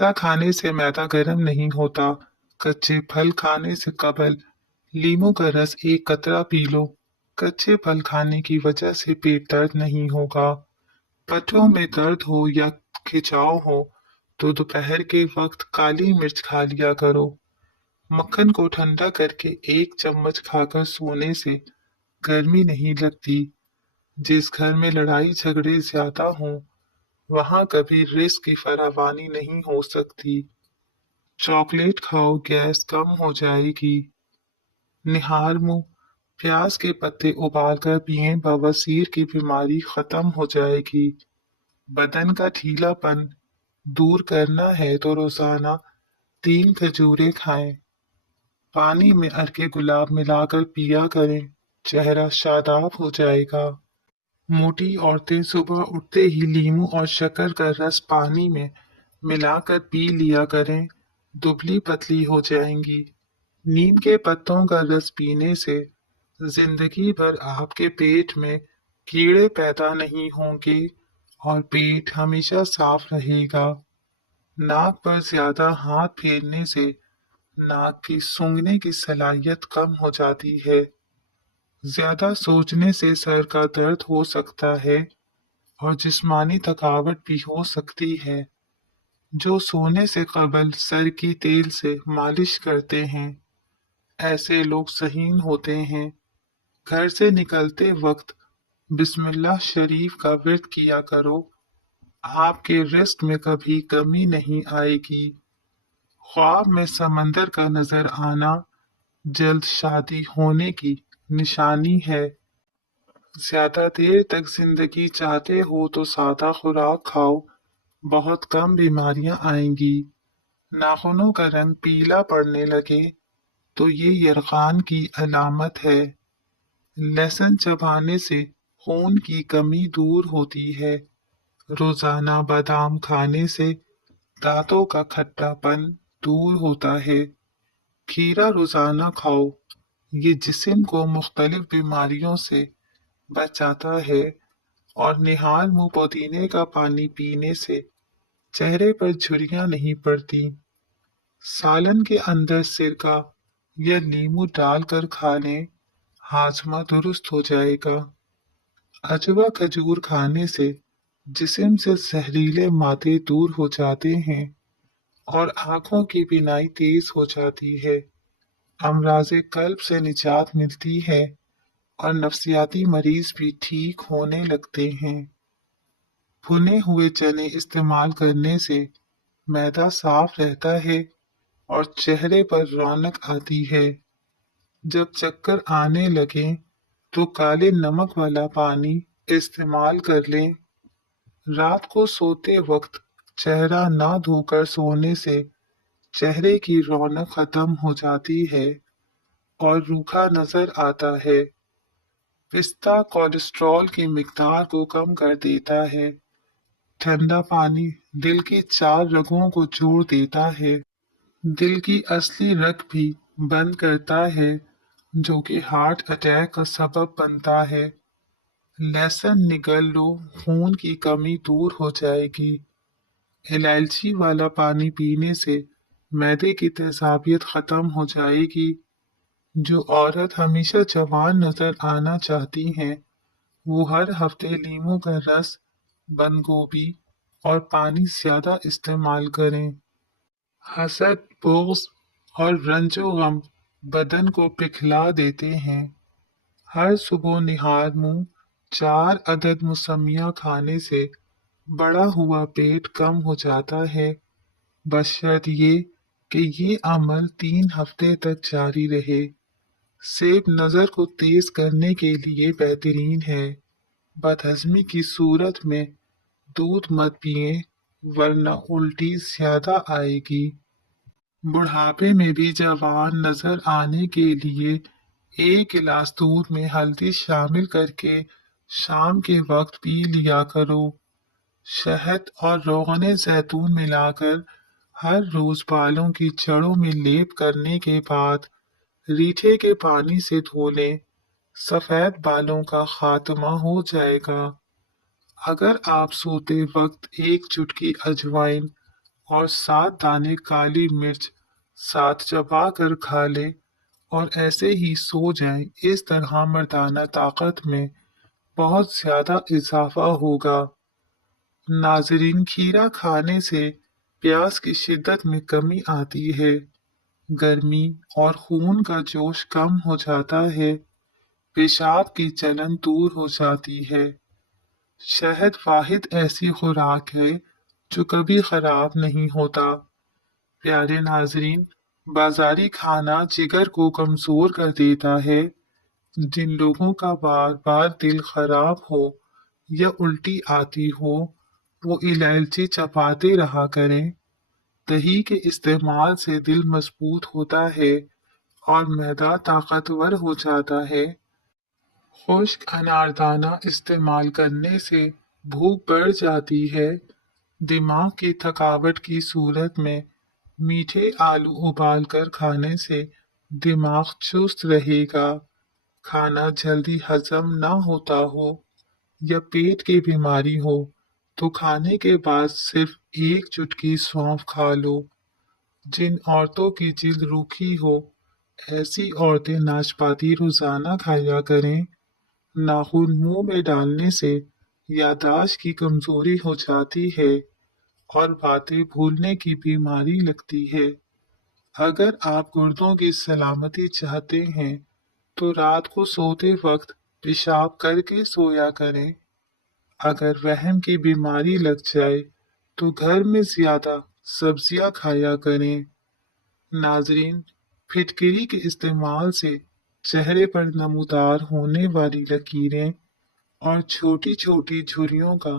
पिस्ता खाने से मैदा गर्म नहीं होता। कच्चे फल खाने से कबल लीमू का रस एक कतरा पी लो। कच्चे फल खाने की वजह से पेट दर्द नहीं होगा। पथों में दर्द हो या खिंचाव हो तो दोपहर के वक्त काली मिर्च खा लिया करो। मक्खन को ठंडा करके एक चम्मच खाकर सोने से गर्मी नहीं लगती। जिस घर में लड़ाई झगड़े ज्यादा हों, वहां कभी रिस्क की फरावानी नहीं हो सकती। चॉकलेट खाओ, गैस कम हो जाएगी। निहार मुंह प्याज के पत्ते उबालकर पिएं, बवासीर की बीमारी खत्म हो जाएगी। बदन का ढीलापन दूर करना है तो रोजाना 3 खजूरें खाएं। पानी में अर्के गुलाब मिलाकर पिया करें, चेहरा शादाब हो जाएगा। मोटी औरतें सुबह उठते ही लीमू और शक्कर का रस पानी में मिलाकर पी लिया करें, दुबली पतली हो जाएंगी। नीम के पत्तों का रस पीने से जिंदगी भर आपके पेट में कीड़े पैदा नहीं होंगे और पेट हमेशा साफ रहेगा। नाक पर ज्यादा हाथ फेरने से नाक की सूंघने की सलाहियत कम हो जाती है। ज्यादा सोचने से सर का दर्द हो सकता है और जिस्मानी थकावट भी हो सकती है। जो सोने से कबल सर की तेल से मालिश करते हैं, ऐसे लोग सहीन होते हैं। घर से निकलते वक्त बिस्मिल्लाह शरीफ का विर्द किया करो, आपके रिस्क में कभी कमी नहीं आएगी। ख्वाब में समंदर का नजर आना जल्द शादी होने की निशानी है। ज्यादा देर तक जिंदगी चाहते हो तो सादा खुराक खाओ, बहुत कम बीमारियां आएंगी। नाखूनों का रंग पीला पड़ने लगे तो ये यरकान की अलामत है। लहसुन चबाने से खून की कमी दूर होती है। रोजाना बादाम खाने से दांतों का खट्टापन दूर होता है। खीरा रोजाना खाओ, ये जिस्म को मुख्तलिफ बीमारियों से बचाता है। और निहाल मुंह पुदीने का पानी पीने से चेहरे पर झुर्रियां नहीं पड़ती। सालन के अंदर सिरका या नींबू डालकर खा लें, हाजमा दुरुस्त हो जाएगा। अजवा खजूर खाने से जिस्म से जहरीले मादे दूर हो जाते हैं और आंखों की बीनाई तेज हो जाती है। अमराज़े कल्ब से निजात मिलती है और नफ्सियाती मरीज भी ठीक होने लगते हैं। भुने हुए चने इस्तेमाल करने से मैदा साफ रहता है और चेहरे पर रौनक आती है। जब चक्कर आने लगे तो काले नमक वाला पानी इस्तेमाल कर लें। रात को सोते वक्त चेहरा ना धोकर सोने से चेहरे की रौनक खत्म हो जाती है और रूखा नजर आता है। पिस्ता कोलेस्ट्रॉल की मिकदार को कम कर देता है। ठंडा पानी दिल की 4 रगों को जोड़ देता है। दिल की असली रग भी बंद करता है, जो कि हार्ट अटैक का सबब बनता है। लहसुन निगल लो, खून की कमी दूर हो जाएगी। इलायची वाला पानी पीने से मैदे की तेजाबियत खत्म हो जाएगी। जो औरत हमेशा जवान नजर आना चाहती हैं, वो हर हफ्ते लीमू का रस, बंद गोभी और पानी ज्यादा इस्तेमाल करें। हसद, बुग़्ज़ और रंजो गम बदन को पिघला देते हैं। हर सुबह निहार मुंह 4 अदद मुसम्मिया खाने से बड़ा हुआ पेट कम हो जाता है, बशर्त ये कि ये अमल 3 हफ्ते तक जारी रहे। सेब नजर को तेज करने के लिए बेहतरीन है। बदहजमी की सूरत में दूध मत पिएं, वरना उल्टी ज्यादा आएगी। बुढ़ापे में भी जवान नजर आने के लिए 1 गिलास दूध में हल्दी शामिल करके शाम के वक्त पी लिया करो। शहद और रोगन जैतून मिलाकर हर रोज बालों की जड़ों में लेप करने के बाद रीठे के पानी से धो लें, सफेद बालों का खात्मा हो जाएगा। अगर आप सोते वक्त एक चुटकी अजवाइन اور 7 दाने काली मिर्च साथ चबा कर खा ले और ऐसे ही सो जाए। इस तरह मर्दाना ताकत में बहुत ज्यादा इजाफा होगा। नाजरीन, खीरा खाने से प्यास की शिद्दत में कमी आती है, गर्मी और खून का जोश कम हो जाता है, पेशाब की जलन दूर हो जाती है। शहद वाहिद ऐसी खुराक है जो कभी खराब नहीं होता। प्यारे नाजरीन, बाजारी खाना जिगर को कमजोर कर देता है। जिन लोगों का बार बार दिल खराब हो या उल्टी आती हो, वो इलायची चबाते रहा करें। दही के इस्तेमाल से दिल मजबूत होता है और मैदा ताकतवर हो जाता है। खुश्क अनारदाना इस्तेमाल करने से भूख बढ़ जाती है। दिमाग की थकावट की सूरत में मीठे आलू उबाल कर खाने से दिमाग चुस्त रहेगा। खाना जल्दी हजम ना होता हो या पेट की बीमारी हो तो खाने के बाद सिर्फ एक चुटकी सौंफ खा लो। जिन औरतों की जिल्द रूखी हो, ऐसी औरतें नाशपाती रोजाना खाया करें। नाखून मुंह में डालने से याददाश्त की कमजोरी हो जाती है और बातें भूलने की बीमारी लगती है। अगर आप गुर्दों की सलामती चाहते हैं तो रात को सोते वक्त पेशाब करके सोया करें। अगर वहम की बीमारी लग जाए तो घर में ज्यादा सब्जियां खाया करें। नाजरीन, फिटकिरी के इस्तेमाल से चेहरे पर नमूदार होने वाली लकीरें और छोटी छोटी झुर्रियों का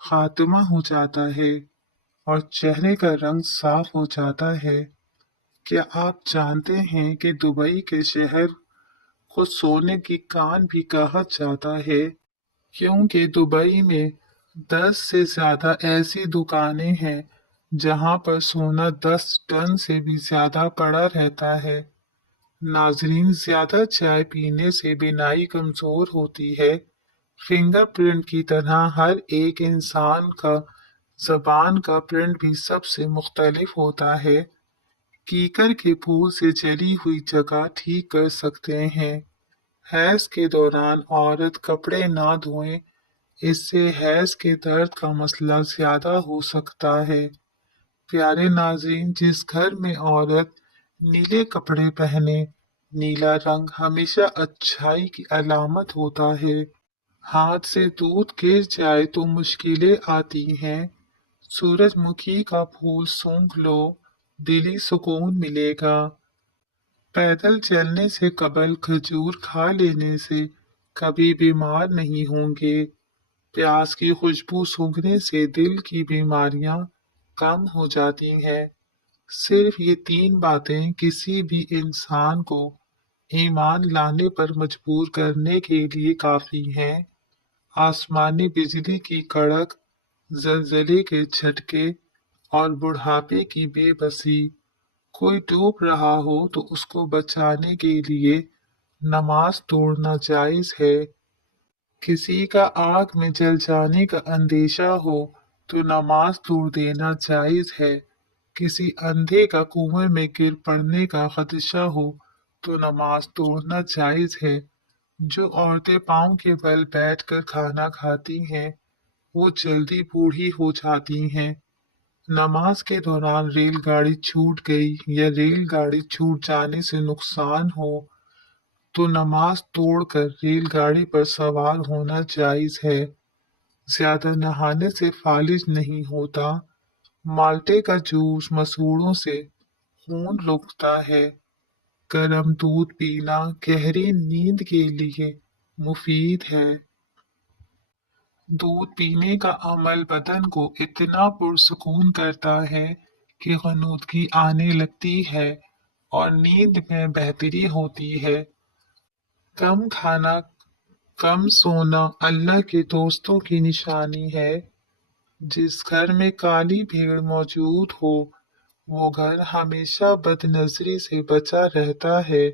खात्मा हो जाता है और चेहरे का रंग साफ हो जाता है। क्या आप जानते हैं कि दुबई के शहर को सोने की कान भी कहा जाता है, क्योंकि दुबई में 10 से ज्यादा ऐसी दुकानें हैं जहां पर सोना 10 टन से भी ज्यादा पड़ा रहता है। नाजरीन, ज्यादा चाय पीने से बीनाई कमजोर होती है। फिंगरप्रिंट की तरह हर एक इंसान का जबान का प्रिंट भी सबसे मुख्तलिफ होता है। कीकर के फूल से जली हुई जगह ठीक कर सकते हैं। हैज के दौरान औरत कपड़े ना धोए, इससे हैज के दर्द का मसला ज्यादा हो सकता है। प्यारे नाज़रीन, जिस घर में औरत नीले कपड़े पहने, नीला रंग हमेशा अच्छाई की अलामत होता है। हाथ से दूध गिर जाए तो मुश्किलें आती हैं। सूरजमुखी का फूल सूंघ लो, दिली सुकून मिलेगा। पैदल चलने से कबल खजूर खा लेने से कभी बीमार नहीं होंगे। प्याज की खुशबू सूंघने से दिल की बीमारियां कम हो जाती हैं। सिर्फ ये 3 बातें किसी भी इंसान को ईमान लाने पर मजबूर करने के लिए काफी हैं। आसमानी बिजली की कड़क, जलजले के झटके और बुढ़ापे की बेबसी। कोई डूब रहा हो तो उसको बचाने के लिए नमाज तोड़ना जायज है। किसी का आग में जल जाने का अंदेशा हो तो नमाज तोड़ देना जायज है। किसी अंधे का कुएं में गिर पड़ने का खदशा हो तो नमाज तोड़ना जायज है। जो औरतें पाँव के बल बैठकर खाना खाती हैं, वो जल्दी बूढ़ी हो जाती हैं। नमाज के दौरान रेलगाड़ी छूट गई या रेलगाड़ी छूट जाने से नुकसान हो तो नमाज तोड़कर रेलगाड़ी पर सवार होना जायज है। ज्यादा नहाने से फालिज नहीं होता। माल्टे का जूस मसूड़ों से खून रोकता है। गर्म दूध पीना गहरी नींद के लिए मुफीद है। दूध पीने का अमल बदन को इतना पुरसकून करता है कि गनूदगी आने लगती है और नींद में बेहतरी होती है। कम खाना, कम सोना अल्लाह के दोस्तों की निशानी है। जिस घर में काली भीड़ मौजूद हो, वो घर हमेशा बदनजरी से बचा रहता है।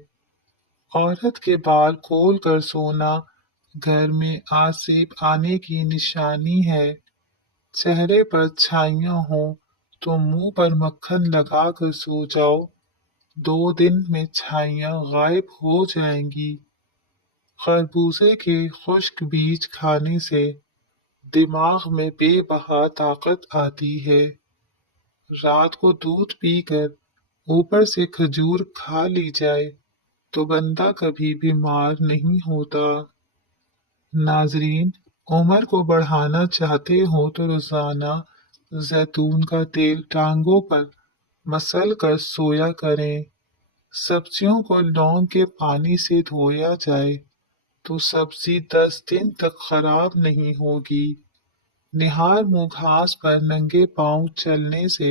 औरत के बाल खोल कर सोना घर में आसिफ आने की निशानी है। चेहरे पर छाइयाँ हों तो मुंह पर मक्खन लगा कर सो जाओ, 2 दिन में छाइयाँ गायब हो जाएंगी। खरबूजे के खुश्क बीज खाने से दिमाग में बेबहा ताकत आती है। रात को दूध पीकर ऊपर से खजूर खा ली जाए तो बंदा कभी बीमार नहीं होता। नाजरीन, उम्र को बढ़ाना चाहते हो तो रोजाना जैतून का तेल टांगों पर मसल कर सोया करें। सब्जियों को लौंग के पानी से धोया जाए तो सब्जी 10 दिन तक खराब नहीं होगी। निहार मुंह घास पर नंगे पांव चलने से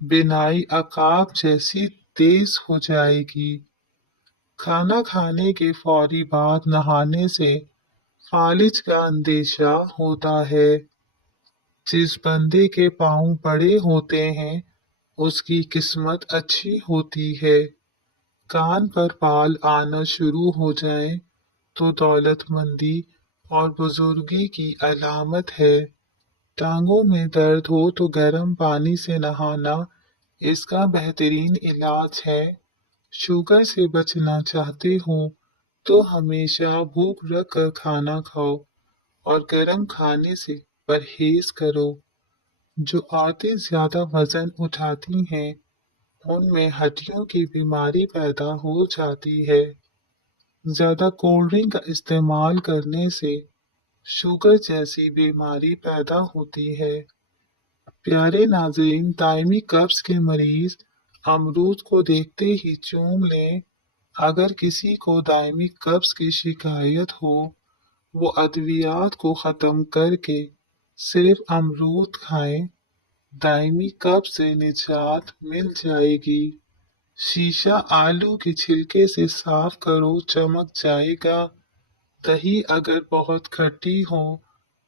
बिनाई अकाब जैसी तेज हो जाएगी। खाना खाने के फौरी बाद नहाने से फालिज का अंदेशा होता है। जिस बंदे के पांव बड़े होते हैं उसकी किस्मत अच्छी होती है। कान पर बाल आना शुरू हो जाए तो दौलतमंदी और बुजुर्गी की अलामत है। टांगों में दर्द हो तो गर्म पानी से नहाना इसका बेहतरीन इलाज है। शुगर से बचना चाहते हो तो हमेशा भूख रख कर खाना खाओ और गर्म खाने से परहेज करो। जो औरतें ज्यादा वजन उठाती हैं उनमें हड्डियों की बीमारी पैदा हो जाती है। ज्यादा कोल्ड ड्रिंक का इस्तेमाल करने से शुगर जैसी बीमारी पैदा होती है। प्यारे नाज़रीन, दायमी कब्ज के मरीज अमरूद को देखते ही चूम लें। अगर किसी को दायमी कब्ज की शिकायत हो, वो अद्वियात को खत्म करके सिर्फ अमरूद खाएं, दायमी कब्ज से निजात मिल जाएगी। शीशा आलू के छिलके से साफ करो, चमक जाएगा। दही अगर बहुत खट्टी हो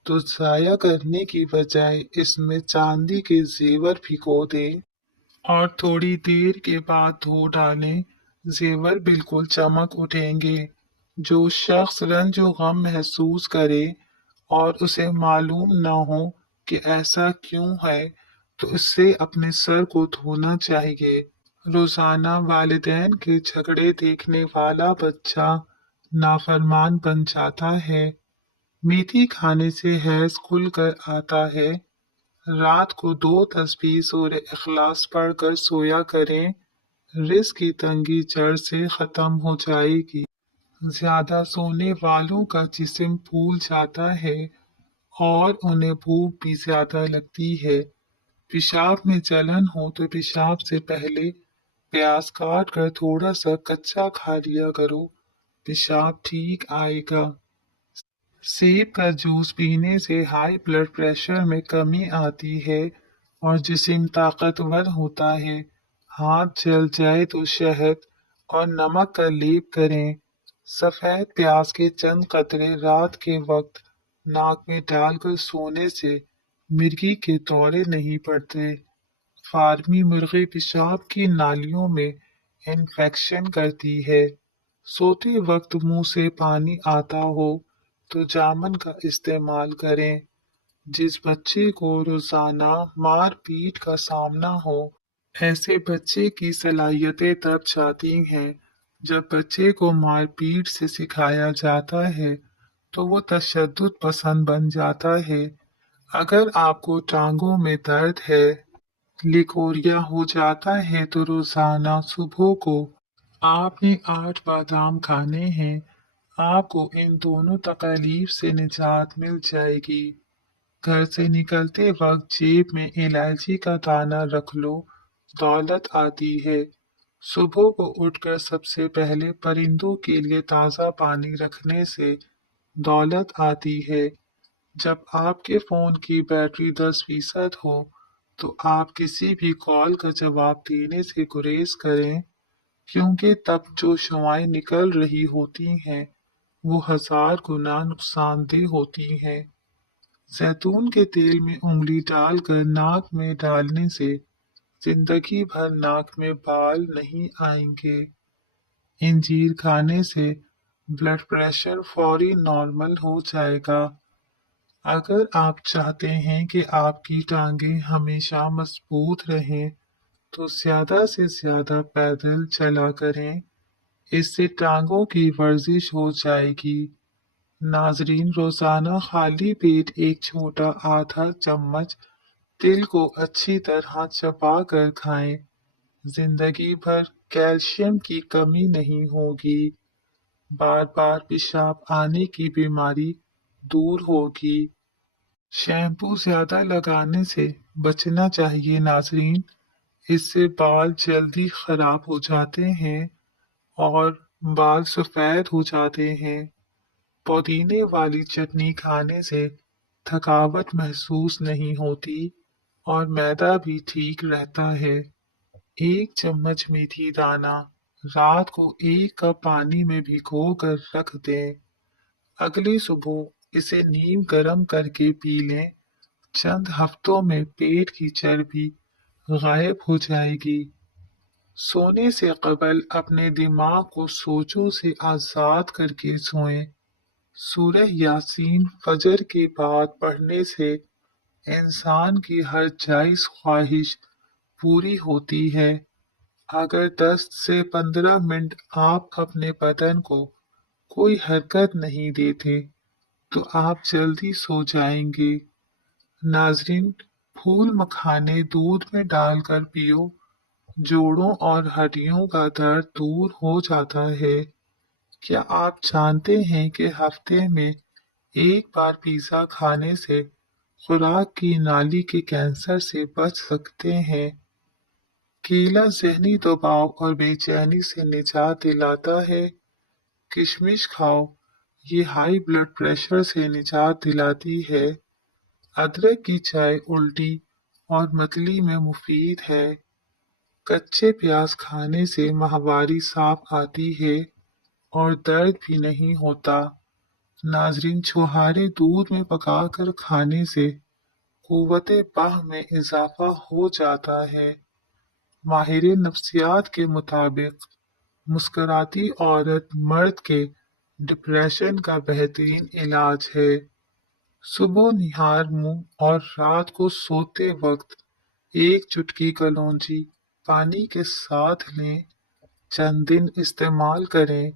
तो ज़ाया करने की बजाय इसमें चांदी के जेवर भिगो दें और थोड़ी देर के बाद धो डालें। जेवर बिल्कुल चमक उठेंगे। जो शख्स रंज व गम महसूस करे और उसे मालूम न हो कि ऐसा क्यों है, तो उससे अपने सर को धोना चाहिए। रोजाना वालिदैन के झगड़े देखने वाला बच्चा नाफरमान बन जाता है। मेथी खाने से हैज खुल कर आता है। रात को 2 तस्बीह सूरह इखलास पढ़कर सोया करें। रिस्क की तंगी जड़ से खत्म हो जाएगी। ज्यादा सोने वालों का जिस्म फूल जाता है और उन्हें भूख भी ज्यादा लगती है। पेशाब में जलन हो तो पेशाब से पहले प्याज काट कर थोड़ा सा कच्चा खा लिया करो, पेशाब ठीक आएगा। सेब का जूस पीने से हाई ब्लड प्रेशर में कमी आती है और जिस्म ताकतवर होता है। हाथ जल जाए तो शहद और नमक का लेप करें। सफेद प्याज के चंद कतरे रात के वक्त नाक में डालकर सोने से मिर्गी के दौरे नहीं पड़ते। फार्मी मुर्गी पेशाब की नालियों में इन्फेक्शन करती है। सोते वक्त मुंह से पानी आता हो तो जामन का इस्तेमाल करें। जिस बच्चे को रोजाना मार पीट का सामना हो, ऐसे बच्चे की सलाहियतें तब जाती हैं जब बच्चे को मार पीट से सिखाया जाता है तो वो तशद्दुद पसंद बन जाता है। अगर आपको टांगों में दर्द है, लिकोरिया हो जाता है तो रोजाना सुबह को आपने 8 बादाम खाने हैं। आपको इन दोनों तकलीफ से निजात मिल जाएगी। घर से निकलते वक्त जेब में इलायची का दाना रख लो, दौलत आती है। सुबह को उठकर सबसे पहले परिंदों के लिए ताज़ा पानी रखने से दौलत आती है। जब आपके फोन की बैटरी 10% हो तो आप किसी भी कॉल का जवाब देने से गुरेज करें, क्योंकि तब जो शुआएं निकल रही होती हैं वो 1000 गुना नुकसानदेह होती हैं। जैतून के तेल में उंगली डालकर नाक में डालने से जिंदगी भर नाक में बाल नहीं आएंगे। इंजीर खाने से ब्लड प्रेशर फौरी नॉर्मल हो जाएगा। अगर आप चाहते हैं कि आपकी टांगें हमेशा मजबूत रहें, तो ज्यादा से ज्यादा पैदल चला करें। इससे टांगों की वर्जिश हो जाएगी। नाजरीन, रोजाना खाली पेट एक छोटा आधा चम्मच तिल को अच्छी तरह चबा कर खाएं। जिंदगी भर कैल्शियम की कमी नहीं होगी। बार बार पेशाब आने की बीमारी दूर होगी। शैम्पू ज्यादा लगाने से बचना चाहिए नाजरीन। इससे बाल जल्दी खराब हो जाते हैं और बाल सफेद हो जाते हैं। पुदीने वाली चटनी खाने से थकावट महसूस नहीं होती और मैदा भी ठीक रहता है। एक चम्मच मेथी दाना रात को एक कप पानी में भिगो कर रख दें। अगली सुबह इसे नीम गर्म करके पी लें। चंद हफ्तों में पेट की चर्बी गायब हो जाएगी। सोने से कबल अपने दिमाग को सोचों से आजाद करके सोएं। सूरह यासीन फजर के बाद पढ़ने से इंसान की हर जायज ख्वाहिश पूरी होती है। अगर 10 से 15 मिनट आप अपने बदन को कोई हरकत नहीं देते, तो आप जल्दी सो जाएंगे। नाजरीन, फूल मखाने दूध में डालकर पियो। जोड़ों और हड्डियों का दर्द दूर हो जाता है। क्या आप जानते हैं कि हफ्ते में एक बार पिज़्ज़ा खाने से खुराक की नाली के कैंसर से बच सकते हैं? केला ज़हनी दबाव और बेचैनी से निजात दिलाता है। किशमिश खाओ, ये हाई ब्लड प्रेशर से निजात दिलाती है। अदरक की चाय उल्टी और मतली में मुफीद है। कच्चे प्याज खाने से माहवारी साफ आती है और दर्द भी नहीं होता। नाजरीन, छुहारे दूध में पकाकर खाने से कुव्वते बाह में इजाफा हो जाता है। माहिर नफ्सियात के मुताबिक मुस्कुराती औरत मर्द के डिप्रेशन का बेहतरीन इलाज है। सुबह निहार मुंह और रात को सोते वक्त एक चुटकी कलौंजी पानी के साथ लें। चंद दिन इस्तेमाल करें,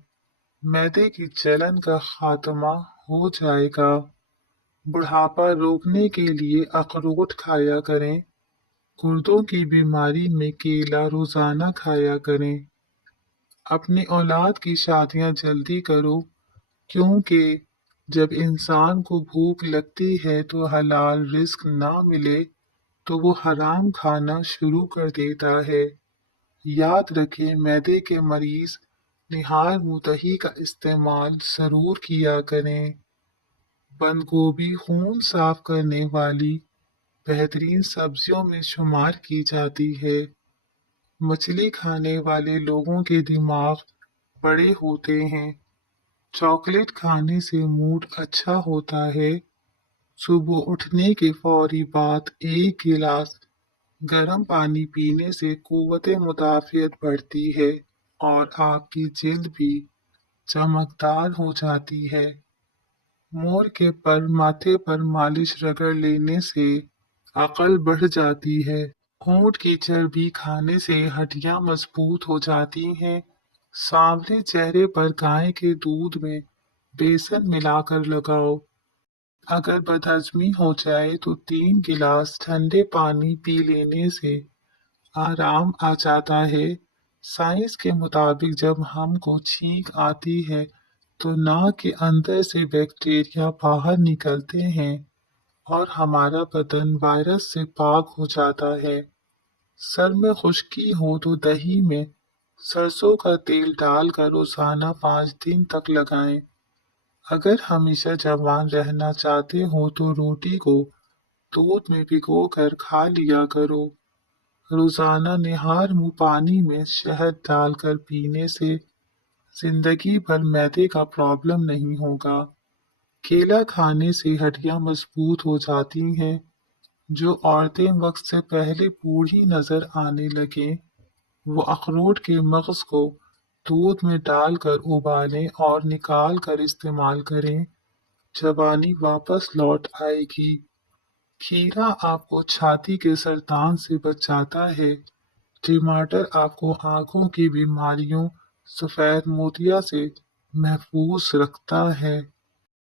मैदे की जलन का खात्मा हो जाएगा। बुढ़ापा रोकने के लिए अखरोट खाया करें। गुर्दों की बीमारी में केला रोजाना खाया करें। अपनी औलाद की शादियां जल्दी करो, क्योंकि जब इंसान को भूख लगती है तो हलाल रिस्क ना मिले तो वो हराम खाना शुरू कर देता है। याद रखें, मैदे के मरीज निहार मुतही का इस्तेमाल जरूर किया करें। बंद गोभी खून साफ करने वाली बेहतरीन सब्जियों में शुमार की जाती है। मछली खाने वाले लोगों के दिमाग बड़े होते हैं। चॉकलेट खाने से मूड अच्छा होता है। सुबह उठने के फौरी बाद एक गिलास गर्म पानी पीने से कुव्वते मुदाफियत बढ़ती है और आपकी जिल्द भी चमकदार हो जाती है। मोर के पर माथे पर मालिश रगड़ लेने से अकल बढ़ जाती है। ऊंट की चर्बी खाने से हड्डियां मजबूत हो जाती हैं। सांवले चेहरे पर गाय के दूध में बेसन मिलाकर लगाओ। अगर बदहजमी हो जाए तो 3 गिलास ठंडे पानी पी लेने से आराम आ जाता है। साइंस के मुताबिक जब हमको छींक आती है तो नाक के अंदर से बैक्टीरिया बाहर निकलते हैं और हमारा बदन वायरस से पाक हो जाता है। सर में खुश्की हो तो दही में सरसों का तेल डालकर रोजाना 5 दिन तक लगाएं। अगर हमेशा जवान रहना चाहते हो तो रोटी को दूध में भिगोकर खा लिया करो। रोजाना निहार मुंह पानी में शहद डालकर पीने से जिंदगी भर मैदे का प्रॉब्लम नहीं होगा। केला खाने से हड्डियां मजबूत हो जाती हैं। जो औरतें वक्त से पहले बूढ़ी नजर आने लगे, वो अखरोट के मगज को दूध में डालकर उबालें और निकाल कर इस्तेमाल करें। जवानी वापस लौट आएगी। खीरा आपको छाती के सरतान से बचाता है। टमाटर आपको आंखों की बीमारियों, सफेद मोतिया से महफूज रखता है।